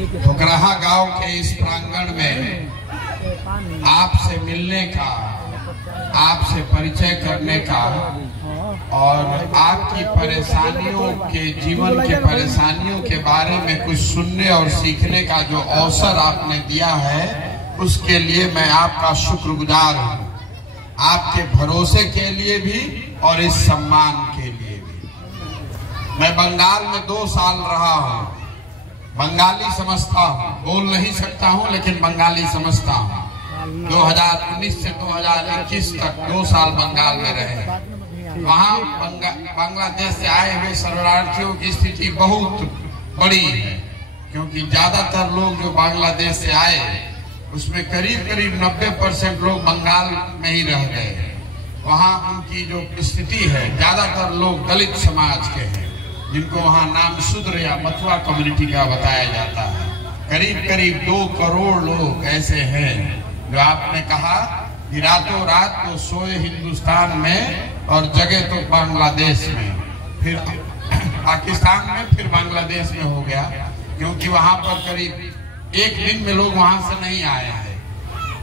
ठुकराहा गांव के इस प्रांगण में आपसे मिलने का, आपसे परिचय करने का और आपकी परेशानियों के, जीवन के परेशानियों के बारे में कुछ सुनने और सीखने का जो अवसर आपने दिया है, उसके लिए मैं आपका शुक्रगुजार हूँ। आपके भरोसे के लिए भी और इस सम्मान के लिए भी। मैं बंगाल में 2 साल रहा हूँ, बंगाली समझता हूँ, बोल नहीं सकता हूँ लेकिन बंगाली समझता हूँ। 2019 से 2021 तक 2 साल बंगाल में रहे। वहाँ बांग्लादेश से आए हुए शरणार्थियों की स्थिति बहुत बड़ी है, क्योंकि ज्यादातर लोग जो बांग्लादेश से आए उसमें करीब 90% लोग बंगाल में ही रह गए। वहाँ उनकी जो स्थिति है, ज्यादातर लोग दलित समाज के हैं, जिनको वहाँ नाम शूद्र या मथुरा कम्युनिटी का बताया जाता है। करीब 2 करोड़ लोग ऐसे हैं जो आपने कहा कि रातों रात तो सोए हिंदुस्तान में और जगह तो बांग्लादेश में, फिर पाकिस्तान में, फिर बांग्लादेश में हो गया, क्योंकि वहां पर करीब 1 दिन में लोग वहां से नहीं आए हैं।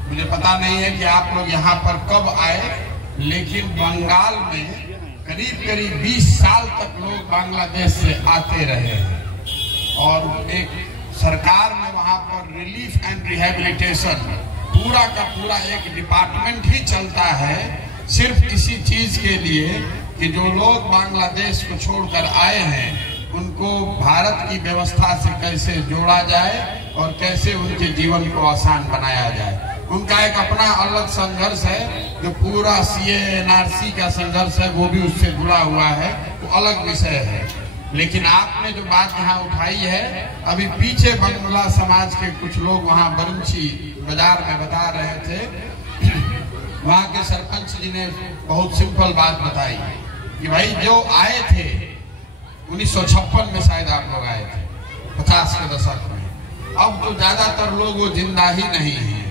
मुझे पता नहीं है कि आप लोग यहाँ पर कब आए, लेकिन बंगाल में करीब 20 साल तक लोग बांग्लादेश से आते रहे हैं। और एक सरकार ने वहां पर रिलीफ एंड रिहेबिलिटेशन पूरा का पूरा एक डिपार्टमेंट ही चलता है, सिर्फ इसी चीज के लिए कि जो लोग बांग्लादेश को छोड़कर आए हैं उनको भारत की व्यवस्था से कैसे जोड़ा जाए और कैसे उनके जीवन को आसान बनाया जाए। उनका एक अपना अलग संघर्ष है, जो पूरा CAA NRC का संघर्ष है, वो भी उससे जुड़ा हुआ है, वो अलग विषय है। लेकिन आपने जो बात यहाँ उठाई है, अभी पीछे बंगला समाज के कुछ लोग वहाँ बरंची बाजार में बता रहे थे, वहाँ के सरपंच जी ने बहुत सिंपल बात बताई कि भाई जो आए थे 1956 में शायद आप लोग आए थे, 50 के दशक में, अब तो ज्यादातर लोग वो जिंदा ही नहीं है।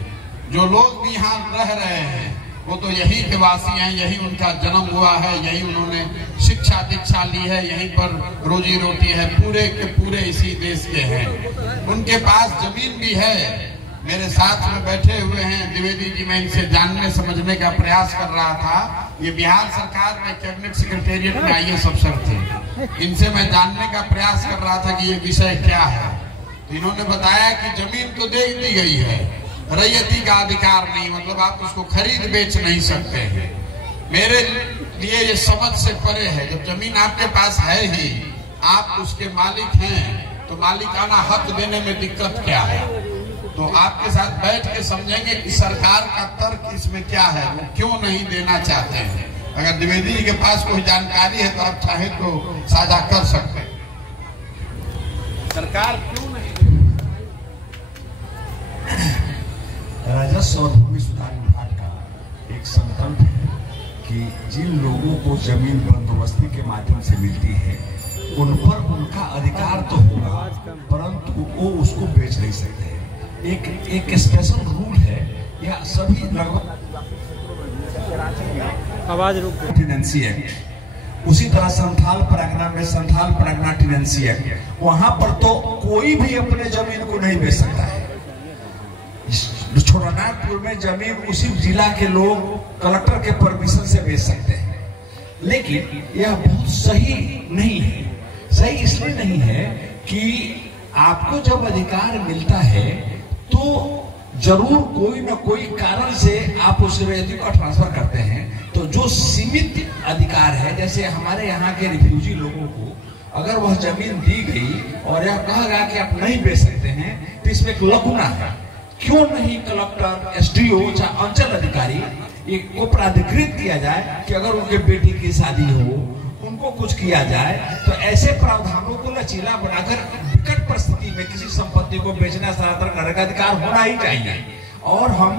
जो लोग भी यहाँ रह रहे हैं वो तो यही के वासी हैं, यही उनका जन्म हुआ है, यही उन्होंने शिक्षा दीक्षा ली है, यहीं पर रोजी रोटी है, पूरे के पूरे इसी देश के हैं। उनके पास जमीन भी है। मेरे साथ में बैठे हुए हैं द्विवेदी जी, मैं इनसे जानने समझने का प्रयास कर रहा था। ये बिहार सरकार में कैबिनेट सेक्रेटेरिएट में IAS अफसर थे, इनसे मैं जानने का प्रयास कर रहा था कि ये विषय क्या है। तो इन्होंने बताया कि जमीन तो दे दी गई है, रैयती का अधिकार नहीं, मतलब आप उसको खरीद बेच नहीं सकते हैं। मेरे लिए ये समझ से परे है। जब जमीन आपके पास है ही, आप उसके मालिक हैं, तो मालिकाना हक देने में दिक्कत क्या है? तो आपके साथ बैठ के समझेंगे कि सरकार का तर्क इसमें क्या है, वो क्यों नहीं देना चाहते हैं। अगर द्विवेदी जी के पास कोई जानकारी है तो आप चाहे तो साझा कर सकते हैं। सरकार क्यों नहीं? राजस्व और भूमि सुधार विभाग का एक संकल्प है कि जिन लोगों को जमीन बंदोबस्ती के माध्यम से मिलती है उन पर उनका अधिकार तो होगा, परंतु वो उसको बेच नहीं सकते। एक स्पेशल रूल है, या सभी लगभग आवाज रुक टेनेंसी एक्ट, उसी तरह संथाल परगना में संथाल परगना टेनेंसी एक्ट, वहां पर तो कोई भी अपने जमीन को नहीं बेच सकता है। छोटानागपुर में जमीन उसी जिला के लोग कलेक्टर के परमिशन से बेच सकते हैं, लेकिन यह बहुत सही नहीं है। सही इसलिए नहीं है कि आपको जब अधिकार मिलता है तो जरूर कोई ना कोई कारण से आप उस रैयती को ट्रांसफर करते हैं। तो जो सीमित अधिकार है, जैसे हमारे यहाँ के रिफ्यूजी लोगों को अगर वह जमीन दी गई और यह कहा गया कि आप नहीं बेच सकते हैं, तो इसमें एक लकुना है। क्यों नहीं कलेक्टर, SDO या अंचल अधिकारी को प्राधिकृत किया जाए कि अगर उनके बेटी की शादी हो, उनको कुछ किया जाए, तो ऐसे प्रावधानों को लचीला बनाकर विकट परिस्थिति में किसी संपत्ति को बेचना स्थानांतरण करने का अधिकार होना ही चाहिए। और हम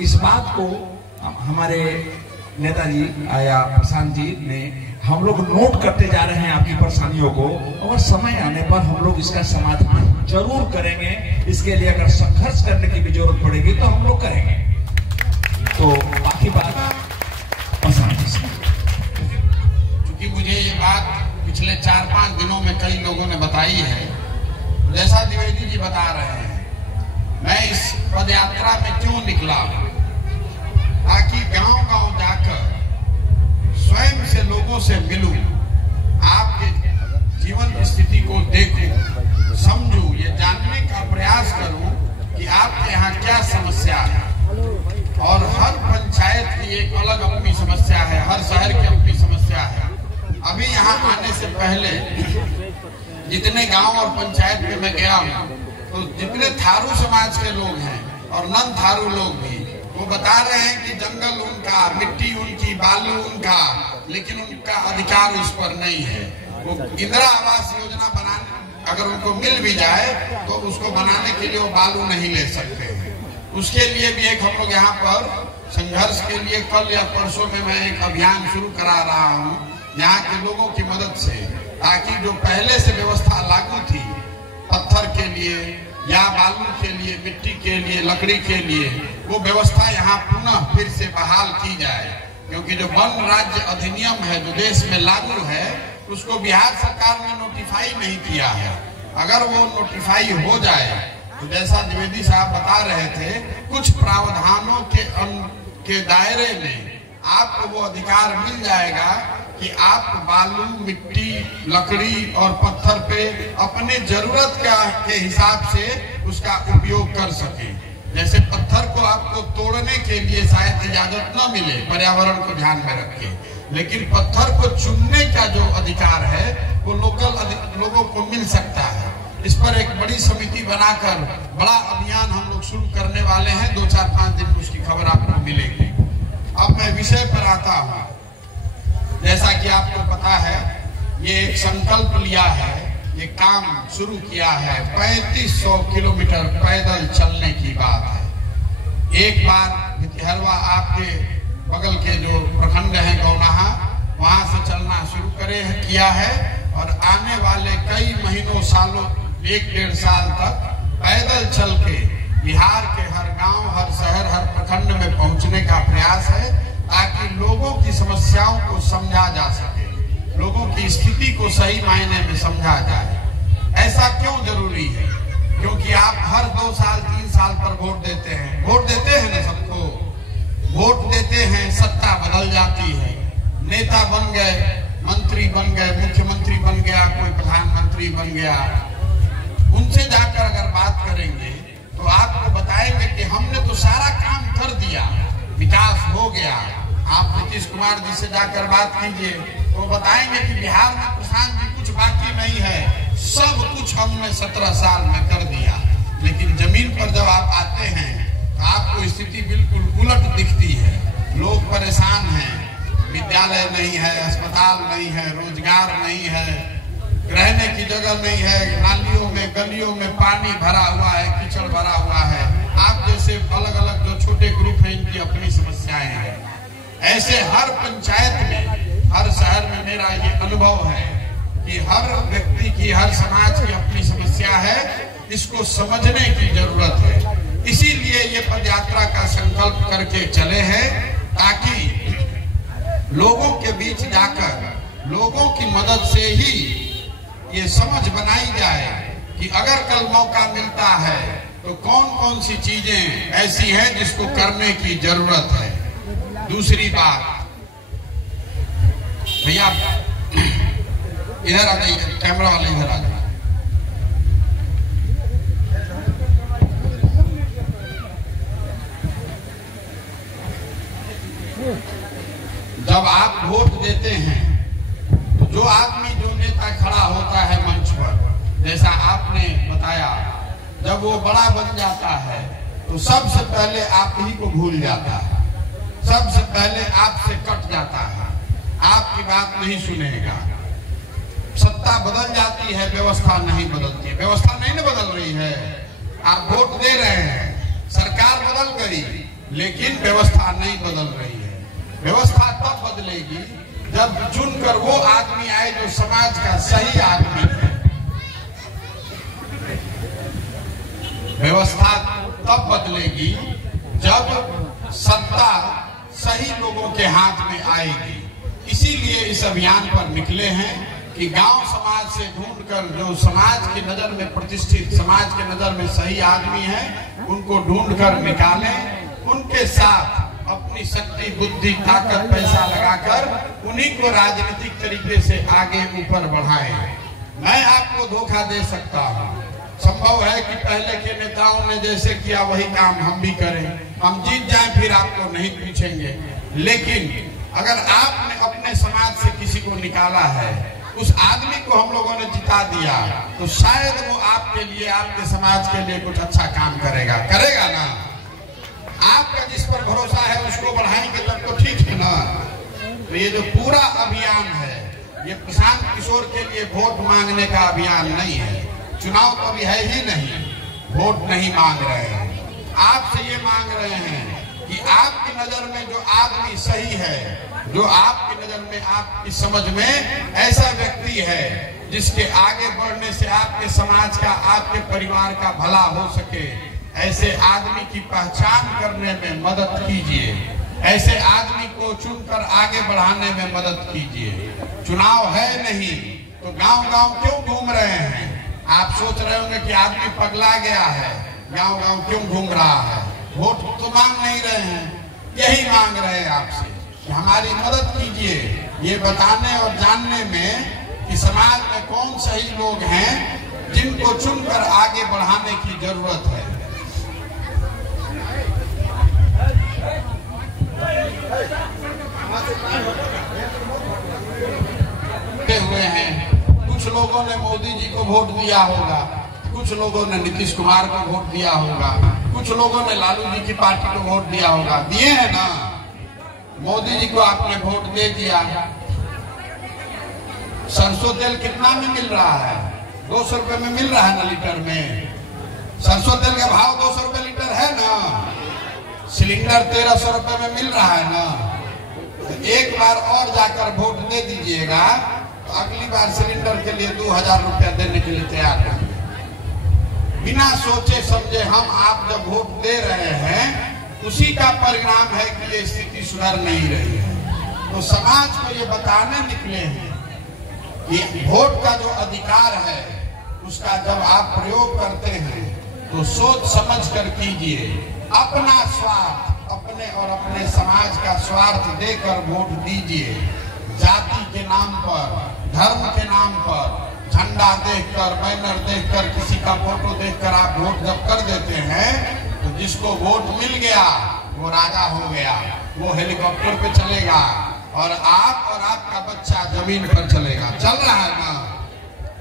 इस बात को हमारे नेताजी या प्रशांत जी ने, हम लोग नोट करते जा रहे हैं आपकी परेशानियों को, और समय आने पर हम लोग इसका समाधान जरूर करेंगे। इसके लिए अगर संघर्ष करने की भी जरूरत पड़ेगी तो हम लोग करेंगे। तो बाकी बात प्रशांत जी से। क्योंकि मुझे ये बात पिछले 4-5 दिनों में कई लोगों ने बताई है, जैसा द्विवेदी जी बता रहे हैं, मैं इस पद यात्रा में क्यों निकला, ताकि गांव-गांव जाकर स्वयं से लोगों से मिलूं, आपके जीवन की स्थिति को देखूं, समझूं, ये जानने का प्रयास करूं कि आपके यहाँ क्या समस्या है। और हर पंचायत की एक अलग अपनी समस्या है, हर शहर की अपनी समस्या है। अभी यहाँ आने से पहले जितने गांव और पंचायत में मैं गया हूँ, तो जितने थारू समाज के लोग हैं और नन थारू लोग भी, वो बता रहे हैं कि जंगल उनका, मिट्टी उनकी, बालू उनका, लेकिन उनका अधिकार उस पर नहीं है। वो इंदिरा आवास योजना बनाने अगर उनको मिल भी जाए तो उसको बनाने के लिए वो बालू नहीं ले सकते हैं। उसके लिए भी एक हम लोग यहाँ पर संघर्ष के लिए कल या परसों में मैं एक अभियान शुरू करा रहा हूँ यहाँ के लोगों की मदद से, ताकि जो पहले से व्यवस्था लागू थी पत्थर के लिए या बालू के लिए, मिट्टी के लिए, लकड़ी के लिए, वो व्यवस्था यहाँ पुनः फिर से बहाल की जाए। क्योंकि जो वन राज्य अधिनियम है जो देश में लागू है, उसको बिहार सरकार ने नोटिफाई नहीं किया है। अगर वो नोटिफाई हो जाए तो जैसा द्विवेदी साहब बता रहे थे, कुछ प्रावधानों के दायरे में आपको वो अधिकार मिल जाएगा कि आप बालू, मिट्टी, लकड़ी और पत्थर पे अपने जरूरत के हिसाब से उसका उपयोग कर सके। जैसे पत्थर को आपको तोड़ने के लिए शायद इजाजत न मिले पर्यावरण को ध्यान में रख के, लेकिन पत्थर को चुनने का जो अधिकार है वो लोगों को मिल सकता है। इस पर एक बड़ी समिति बनाकर बड़ा अभियान हम लोग शुरू करने वाले हैं। 2-4-5 दिन उसकी खबर आपको मिलेगी। अब मैं विषय पर आता हूँ। जैसा कि आपको पता है, ये एक संकल्प लिया है, ये काम शुरू किया है, 3500 किलोमीटर पैदल चलने की बात है। एक बार भितिहरवा आपके बगल के जो प्रखंड है गौनाहा, वहां से चलना शुरू किया है और आने वाले कई महीनों, सालों, 1-1.5 साल तक पैदल चल के बिहार के हर गांव, हर शहर, हर प्रखंड में पहुंचने का प्रयास है, ताकि लोगों की समस्याओं को समझा जा सके, लोगों की स्थिति को सही मायने में समझा जाए। ऐसा क्यों जरूरी है? क्योंकि आप हर 2 साल 3 साल पर वोट देते हैं। वोट देते हैं ना, सबको वोट देते हैं, सत्ता बदल जाती है, नेता बन गए, मंत्री बन गए, मुख्यमंत्री बन गया, कोई प्रधानमंत्री बन गया। उनसे जाकर अगर बात करेंगे तो आपको बताएंगे कि हमने तो सारा काम कर दिया, विकास हो गया। आप नीतीश कुमार जी से जाकर बात कीजिए तो बताएंगे कि बिहार में प्रशांत जी कुछ बाकी नहीं है, सब कुछ हमने 17 साल में कर दिया। लेकिन जमीन पर जब आप आते हैं तो आपको स्थिति बिल्कुल उलट दिखती है। लोग परेशान हैं, विद्यालय नहीं है, अस्पताल नहीं है, रोजगार नहीं है, रहने की जगह नहीं है, नालियों में, गलियों में पानी भरा हुआ है, कीचड़ भरा हुआ है। आप जैसे अलग अलग जो छोटे ग्रुप हैं, इनकी अपनी समस्याएं हैं। ऐसे हर पंचायत में, हर शहर में मेरा ये अनुभव है कि हर व्यक्ति की, हर समाज की अपनी समस्या है, इसको समझने की जरूरत है। इसीलिए ये पदयात्रा का संकल्प करके चले हैं, ताकि लोगों के बीच जाकर लोगों की मदद से ही ये समझ बनाई जाए कि अगर कल मौका मिलता है तो कौन कौन सी चीजें ऐसी हैं जिसको करने की जरूरत है। दूसरी बात, भैया इधर आ जाइए, कैमरा वाले इधर आ जाइए। जब आप वोट देते हैं तो जो आदमी, जो नेता खड़ा होता है मंच पर, जैसा आपने बताया, जब वो बड़ा बन जाता है तो सबसे पहले आप ही को भूल जाता है, सबसे पहले आपसे कट जाता है, आपकी बात नहीं सुनेगा। सत्ता बदल जाती है, व्यवस्था नहीं बदलती है। व्यवस्था नहीं ना बदल रही है, आप वोट दे रहे हैं, सरकार बदल गई लेकिन व्यवस्था नहीं बदल रही है। व्यवस्था तब बदलेगी जब चुनकर वो आदमी आए जो समाज का सही आदमी है। व्यवस्था तब बदलेगी जब सत्ता सही लोगों के हाथ में आएगी। इसीलिए इस अभियान पर निकले हैं कि गांव समाज से ढूंढकर जो समाज की नजर में प्रतिष्ठित, समाज के नजर में सही आदमी है, उनको ढूंढकर निकालें, उनके साथ अपनी शक्ति, बुद्धि, ताकत, पैसा लगाकर उन्हीं को राजनीतिक तरीके से आगे ऊपर बढ़ाएं। मैं आपको धोखा दे सकता हूं। संभव है कि पहले के नेताओं ने जैसे किया वही काम हम भी करें, हम जीत जाएं, फिर आपको नहीं पूछेंगे। लेकिन अगर आपने अपने समाज से किसी को निकाला है, उस आदमी को हम लोगों ने जिता दिया, तो शायद वो आपके लिए, आपके समाज के लिए कुछ अच्छा काम करेगा ना। आपका जिस पर भरोसा है उसको बढ़ाएंगे तब तो ठीक है ना। तो ये जो पूरा अभियान है, ये प्रशांत किशोर के लिए वोट मांगने का अभियान नहीं है। चुनाव तो अभी है ही नहीं, वोट नहीं मांग रहे हैं। आपसे ये मांग रहे हैं कि आपकी नजर में जो आदमी सही है, जो आपकी नजर में, आपकी समझ में ऐसा व्यक्ति है जिसके आगे बढ़ने से आपके समाज का, आपके परिवार का भला हो सके, ऐसे आदमी की पहचान करने में मदद कीजिए। ऐसे आदमी को चुनकर आगे बढ़ाने में मदद कीजिए। चुनाव है नहीं तो गांव-गांव क्यों घूम रहे हैं? आप सोच रहे होंगे कि आदमी पगला गया है, गांव-गांव क्यों घूम रहा है? वोट तो मांग नहीं रहे हैं, यही मांग रहे हैं आपसे कि हमारी मदद कीजिए, ये बताने और जानने में कि समाज में कौन सही लोग हैं जिनको चुनकर आगे बढ़ाने की जरूरत है। हुए हैं, कुछ लोगों ने मोदी जी को वोट दिया होगा, कुछ लोगों ने नीतीश कुमार को वोट दिया होगा, कुछ लोगों ने लालू जी की पार्टी को वोट दिया होगा। दिए हैं ना? मोदी जी को आपने वोट दे दिया। सरसों तेल कितना में मिल रहा है? 200 रुपए में मिल रहा है ना लीटर में। सरसों तेल का भाव 200 रुपए लीटर है ना। सिलेंडर 1300 रुपए में मिल रहा है ना। तो एक बार और जाकर वोट दे दीजिएगा, तो अगली बार सिलेंडर के लिए 2000 रुपया देने के लिए तैयार हैं। बिना सोचे समझे हम आप जब वोट दे रहे हैं, उसी का परिणाम है कि ये स्थिति सुधर नहीं रही है। तो समाज को ये बताने निकले हैं कि वोट का जो अधिकार है, उसका जब आप प्रयोग करते हैं तो सोच समझ कर कीजिए। अपना स्वार्थ, अपने और अपने समाज का स्वार्थ देकर वोट दीजिए। जाति के नाम पर, धर्म के नाम पर झंडा देखकर, बैनर देखकर, किसी का फोटो देखकर आप वोट जब कर देते हैं, तो जिसको वोट मिल गया वो राजा हो गया, वो हेलीकॉप्टर पे चलेगा और आप और आपका बच्चा जमीन पर चलेगा। चल रहा है ना?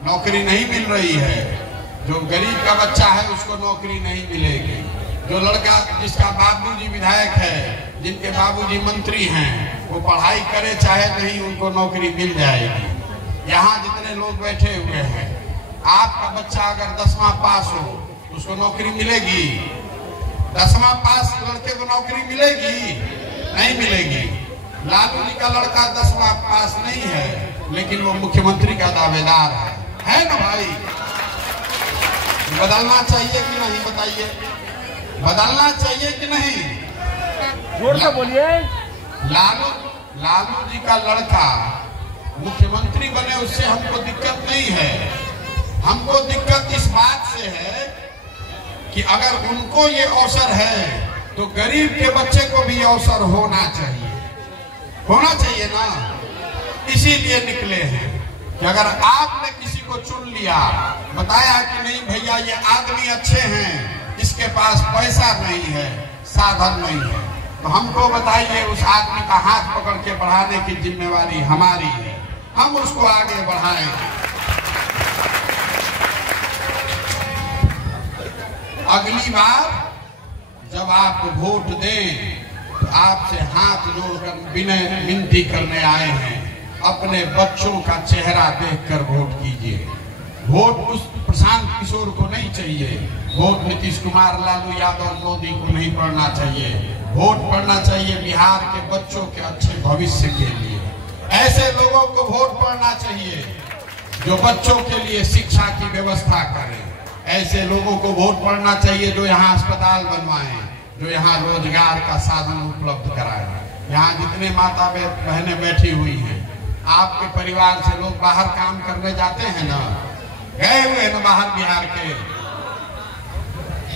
नौकरी नहीं मिल रही है। जो गरीब का बच्चा है उसको नौकरी नहीं मिलेगी। जो लड़का जिसका बाबूजी विधायक है, जिनके बाबूजी मंत्री हैं, वो पढ़ाई करे चाहे नहीं, उनको नौकरी मिल जाएगी। यहाँ जितने लोग बैठे हुए हैं, आपका बच्चा अगर 10वां पास हो, उसको नौकरी मिलेगी? 10वां पास लड़के को नौकरी मिलेगी? नहीं मिलेगी। लालू जी का लड़का 10वां पास नहीं है, लेकिन वो मुख्यमंत्री का दावेदार है ना भाई? बदलना चाहिए कि नहीं? बताइए, बदलना चाहिए कि नहीं? जोर से बोलिए। लालू जी का लड़का मुख्यमंत्री बने, उससे हमको दिक्कत नहीं है। हमको दिक्कत इस बात से है कि अगर उनको ये अवसर है तो गरीब के बच्चे को भी अवसर होना चाहिए ना। इसीलिए निकले हैं कि अगर आपने किसी को चुन लिया, बताया कि नहीं भैया ये आदमी अच्छे हैं, इसके पास पैसा नहीं है, साधन नहीं है, तो हमको बताइए उस आदमी का हाथ पकड़ के बढ़ाने की जिम्मेवारी हमारी है। हम उसको आगे बढ़ाएंगे। अगली बार जब आप वोट दें तो आपसे हाथ जोड़कर विनती करने आए हैं, अपने बच्चों का चेहरा देखकर वोट कीजिए। वोट उस प्रशांत किशोर को नहीं चाहिए, वोट नीतीश कुमार, लालू यादव, मोदी को नहीं पड़ना चाहिए। वोट पड़ना चाहिए बिहार के बच्चों के अच्छे भविष्य के लिए। ऐसे लोगों को वोट पड़ना चाहिए जो बच्चों के लिए शिक्षा की व्यवस्था करें। ऐसे लोगों को वोट पड़ना चाहिए जो यहाँ अस्पताल बनवाएं, जो यहाँ रोजगार का साधन उपलब्ध कराएं। यहाँ जितने माता बहनें बैठी हुई हैं, आपके परिवार से लोग बाहर काम करने जाते हैं ना, गए हुए हैं ना बाहर बिहार के,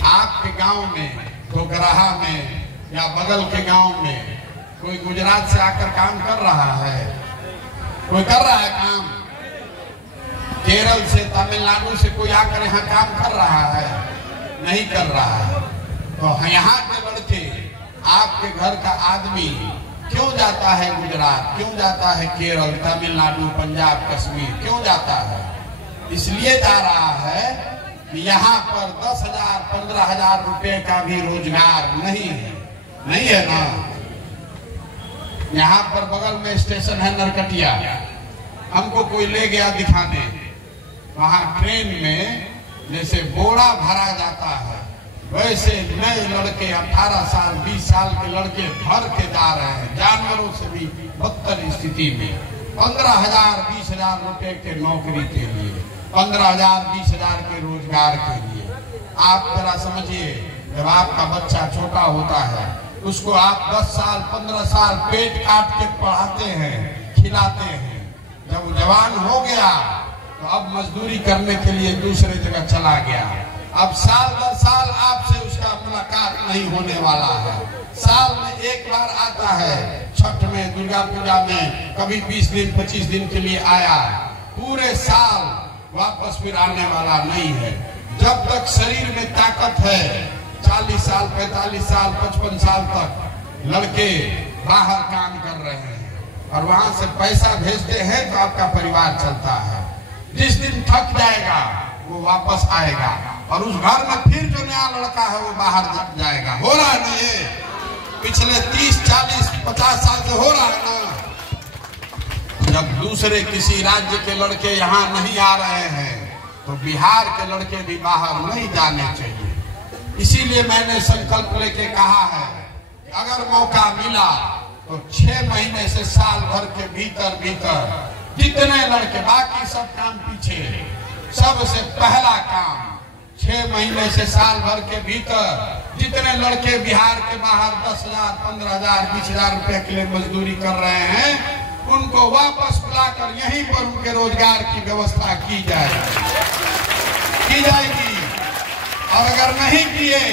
आपके गांव में, डोगराहा में या बगल के गांव में कोई गुजरात से आकर काम कर रहा है? कोई कर रहा है काम? केरल से, तमिलनाडु से कोई आकर यहाँ काम कर रहा है? नहीं कर रहा है। तो यहाँ के लड़के, आपके घर का आदमी क्यों जाता है गुजरात, क्यों जाता है केरल, तमिलनाडु, पंजाब, कश्मीर, क्यों जाता है? इसलिए जा रहा है कि यहाँ पर 10,000 15,000 रुपए का भी रोजगार नहीं है। नहीं है ना? यहाँ पर बगल में स्टेशन है नरकटिया, हमको कोई ले गया दिखाने, वहां ट्रेन में जैसे बोरा भरा जाता है वैसे नए लड़के 18 साल 20 साल के लड़के भर के जा रहे हैं, जानवरों से भी बदतर स्थिति में। 15,000 20,000 रुपए के नौकरी के लिए, 15,000 20,000 के रोजगार के लिए। आप जरा समझिए, जब आपका बच्चा छोटा होता है उसको आप 10 साल 15 साल पेट काट के पढ़ाते हैं, खिलाते हैं, जब वो जवान हो गया तो अब मजदूरी करने के लिए दूसरे जगह चला गया। अब साल दर साल आपसे उसका मुलाकात नहीं होने वाला है। साल में एक बार आता है, छठ में, दुर्गा पूजा में, कभी 20 दिन 25 दिन के लिए आया, पूरे साल वापस फिर आने वाला नहीं है। जब तक शरीर में ताकत है, 40 साल 45 साल 55 साल तक लड़के बाहर काम कर रहे हैं और वहां से पैसा भेजते हैं तो आपका परिवार चलता है। जिस दिन थक जाएगा वो वापस आएगा और उस घर में फिर जो नया लड़का है वो बाहर जाएगा। हो रहा है ना? ये पिछले 30 40 50 साल से हो रहा है ना। जब दूसरे किसी राज्य के लड़के यहाँ नहीं आ रहे हैं तो बिहार के लड़के भी बाहर नहीं जाने चाहिए। इसीलिए मैंने संकल्प लेके कहा है कि अगर मौका मिला तो 6 महीने से साल भर के भीतर भीतर जितने लड़के, बाकी सब काम पीछे, सबसे पहला काम 6 महीने से साल भर के भीतर जितने लड़के बिहार के बाहर 10,000 15,000 20,000 रुपए के लिए मजदूरी कर रहे हैं उनको वापस बुलाकर यहीं पर उनके रोजगार की व्यवस्था की जाएगी। और अगर नहीं किए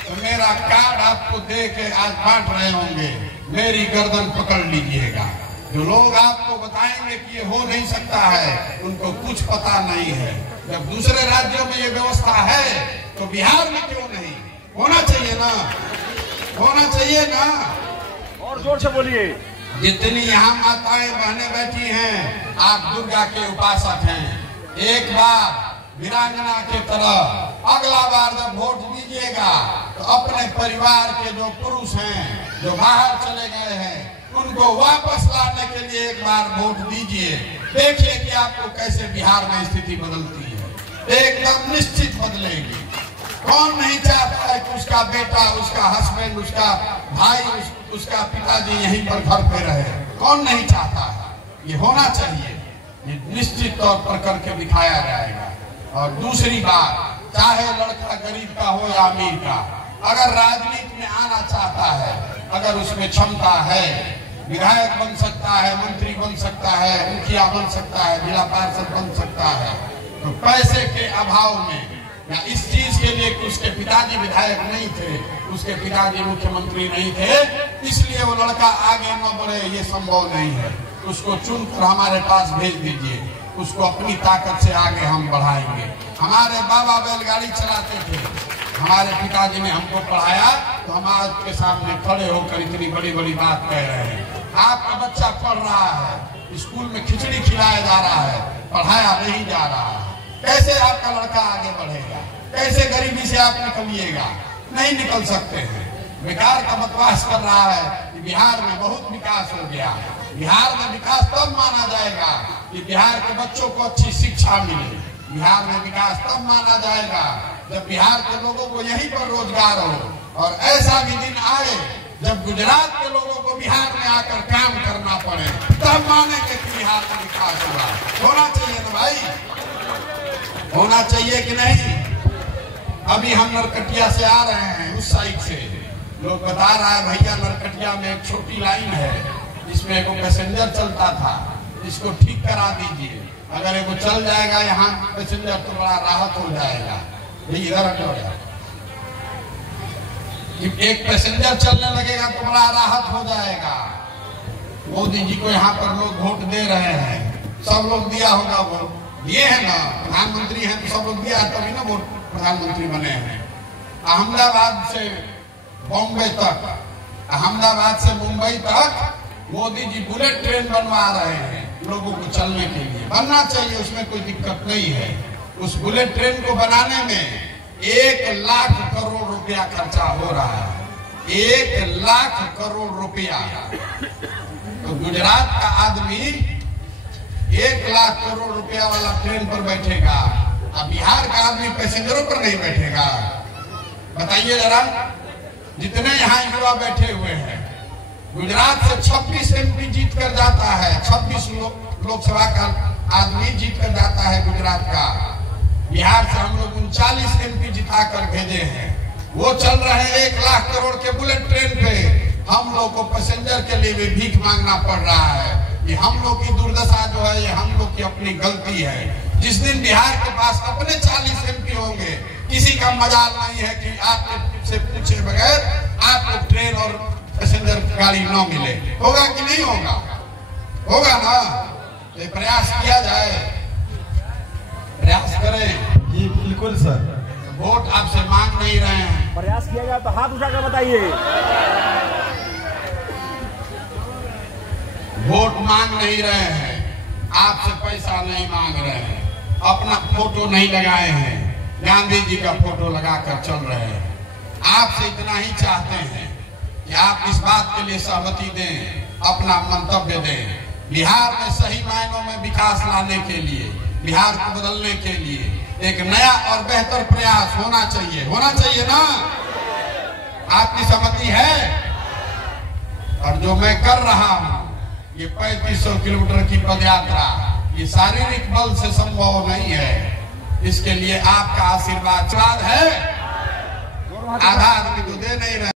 तो मेरा कार्ड आपको दे के आज बांट रहे होंगे, मेरी गर्दन पकड़ लीजिएगा। जो लोग आपको बताएंगे कि ये हो नहीं सकता है उनको कुछ पता नहीं है। जब दूसरे राज्यों में ये व्यवस्था है तो बिहार में क्यों नहीं? होना चाहिए ना, होना चाहिए ना। और जोर से बोलिए। जितनी यहाँ माताएं बहनें बैठी हैं, आप दुर्गा के उपासक हैं। एक बार वीरांगना के तरह अगला बार जब वोट दीजिएगा तो अपने परिवार के जो पुरुष हैं जो बाहर चले गए हैं उनको वापस लाने के लिए एक बार वोट दीजिए। देखिए कि आपको कैसे बिहार में स्थिति बदलती है। एकदम निश्चित बदलेगी। कौन नहीं चाहता है कि उसका बेटा, उसका हस्बैंड, उसका भाई, उसका पिताजी यहीं पर घर पे रहे? कौन नहीं चाहता है? ये होना चाहिए, ये निश्चित तौर पर करके दिखाया जाएगा। और दूसरी बात, चाहे लड़का गरीब का हो या अमीर का, अगर राजनीति में आना चाहता है, अगर उसमें क्षमता है, विधायक बन सकता है, मंत्री बन सकता है, मुखिया बन सकता है, जिला पार्षद बन सकता है, तो पैसे के अभाव में या इस चीज के लिए कि उसके पिताजी विधायक नहीं थे, उसके पिताजी मुख्यमंत्री नहीं थे, इसलिए वो लड़का आगे न बढ़े, ये संभव नहीं है। उसको चुनकर हमारे पास भेज दीजिए, उसको अपनी ताकत से आगे हम बढ़ाएंगे। हमारे बाबा बैलगाड़ी चलाते थे, हमारे पिताजी ने हमको पढ़ाया तो हम आज के सामने खड़े होकर इतनी बड़ी बड़ी बात कह रहे हैं। आपका बच्चा पढ़ रहा है, स्कूल में खिचड़ी खिलाया जा रहा है, पढ़ाया नहीं जा रहा है, कैसे आपका लड़का आगे बढ़ेगा? कैसे गरीबी से आप निकलिएगा? नहीं निकल सकते हैं। बेकार का बकवास कर रहा है कि बिहार में बहुत विकास हो गया। बिहार में विकास तब माना जाएगा कि बिहार के बच्चों को अच्छी शिक्षा मिले। बिहार में विकास तब माना जाएगा जब बिहार के लोगों को यहीं पर रोजगार हो। और ऐसा भी दिन आए जब गुजरात के लोगों को बिहार में आकर काम करना पड़े, तब मानेंगे कि बिहार में विकास हुआ। होना चाहिए ना भाई, होना चाहिए कि नहीं? अभी हम नरकटिया से आ रहे हैं, उस साइड से लोग बता रहा है भैया नरकटिया में एक छोटी लाइन है जिसमें एक पैसेंजर चलता था, इसको ठीक करा दीजिए। अगर वो चल जाएगा यहाँ पैसेंजर तो बड़ा राहत हो जाएगा। इधर हटो यार, एक पैसेंजर चलने लगेगा तो बड़ा राहत हो जाएगा। मोदी जी को यहाँ पर लोग वोट दे रहे हैं, सब लोग दिया होगा वोट, दिए हैं ना, प्रधानमंत्री हैं तो सब लोग दिया है, तभी ना वोट प्रधानमंत्री बने हैं। अहमदाबाद से बॉम्बे तक, अहमदाबाद से मुंबई तक मोदी जी बुलेट ट्रेन बनवा रहे हैं लोगों को चलने के लिए। बनना चाहिए, उसमें कोई दिक्कत नहीं है। उस बुलेट ट्रेन को बनाने में 1 लाख करोड़ रुपया खर्चा हो रहा है। 1 लाख करोड़ रुपया। तो गुजरात का आदमी 1 लाख करोड़ रुपया वाला ट्रेन पर बैठेगा, अब बिहार का आदमी पैसेंजरों पर नहीं बैठेगा? बताइए जरा। जितने यहाँ युवा बैठे हुए हैं, गुजरात से 26 MP जीत कर जाता है, 26 लोकसभा का आदमी जीत कर जाता है गुजरात का। बिहार से हम लोग 39 MP जिता कर भेजे हैं। वो चल रहे हैं 1 लाख करोड़ के बुलेट ट्रेन पे। हम लोग को पैसेंजर के लिए भी भीख मांगना पड़ रहा है। ये हम लोग की दुर्दशा जो है, ये हम लोग की अपनी गलती है। जिस दिन बिहार के पास अपने 40 MP होंगे, किसी का मजाल नहीं है कि आपसे पूछे बगैर आपको ट्रेन और पैसेंजर गाड़ी न मिले। होगा कि नहीं होगा? होगा ना? ये प्रयास किया जाए, प्रयास करें। जी बिल्कुल सर। वोट आपसे मांग नहीं रहे हैं। प्रयास किया जाए तो हाथ उठाकर बताइए। वोट मांग नहीं रहे हैं, आपसे पैसा नहीं मांग रहे हैं, अपना फोटो नहीं लगाए हैं, गांधी जी का फोटो लगाकर चल रहे हैं। आपसे इतना ही चाहते हैं कि आप इस बात के लिए सहमति दें, अपना मंतव्य दें। बिहार में सही मायनों में विकास लाने के लिए, बिहार को बदलने के लिए एक नया और बेहतर प्रयास होना चाहिए। होना चाहिए ना? आपकी सहमति है? और जो मैं कर रहा हूं, ये 3500 किलोमीटर की पदयात्रा, ये शारीरिक बल से संभव नहीं है। इसके लिए आपका आशीर्वाद है। आधा आदमी तो दे नहीं रहे।